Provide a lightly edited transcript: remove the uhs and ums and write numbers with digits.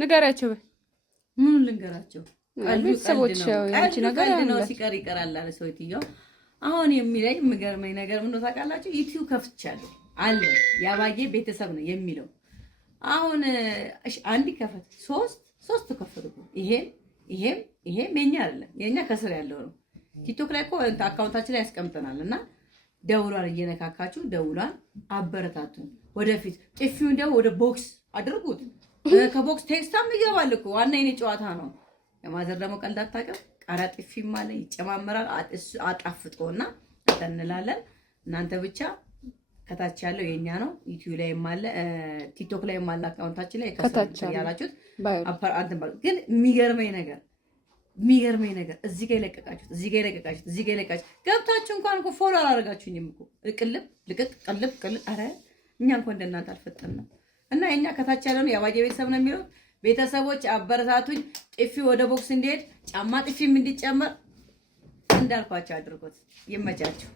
ንገራቸው። ምን ልንገራቸው? ቤተሰቦች ያንቺ ነገር ነው ሲቀር ይቀራል አለ ሰውዬው። አሁን የሚለኝ የምገርመኝ ነገር ምን ነው ታውቃላችሁ? ዩቲዩብ ከፍቻለሁ አለ ያባዬ ቤተሰብ ነው የሚለው። አሁን አንድ ከፈት ሶስት ከፈቱ። ይሄም የኛ አይደለም፣ የኛ ከስር ያለው ነው። ቲክቶክ ላይ እኮ አካውንታችን ላይ ያስቀምጠናልና ደውሏን እየነካካችሁ ደውሏን አበረታቱን። ወደፊት ጥፊውን ደግሞ ወደ ቦክስ አድርጉት። ከቦክስ ቴክስታም ይገባል እኮ ዋና የኔ ጨዋታ ነው። የማዘር ደግሞ ቀልድ አታውቅም። ቃሪያ ጥፊም አለ ይጨማመራል። አጣፍጦና እንላለን። እናንተ ብቻ ከታች ያለው የኛ ነው። ዩቲዩብ ላይ ማለ ቲክቶክ ላይ ማለ አካውንታችን ላይ ከታች ያላችሁት ግን የሚገርመኝ ነገር እዚህ ጋር ይለቀቃችሁት ገብታችሁ እንኳን እኮ ፎሎ አላደረጋችሁኝም እኮ ቅልብ አረ እኛ እንኳን እንደናንተ አልፈጠንም። እና የኛ ከታች ያለው ነው ያባዬ ቤተሰብ ነው የሚለው። ቤተሰቦች አበረታቱኝ። ጥፊ ወደ ቦክስ እንዲሄድ ጫማ ጥፊም እንዲጨመር እንዳልኳቸው አድርጎት። ይመቻችሁ።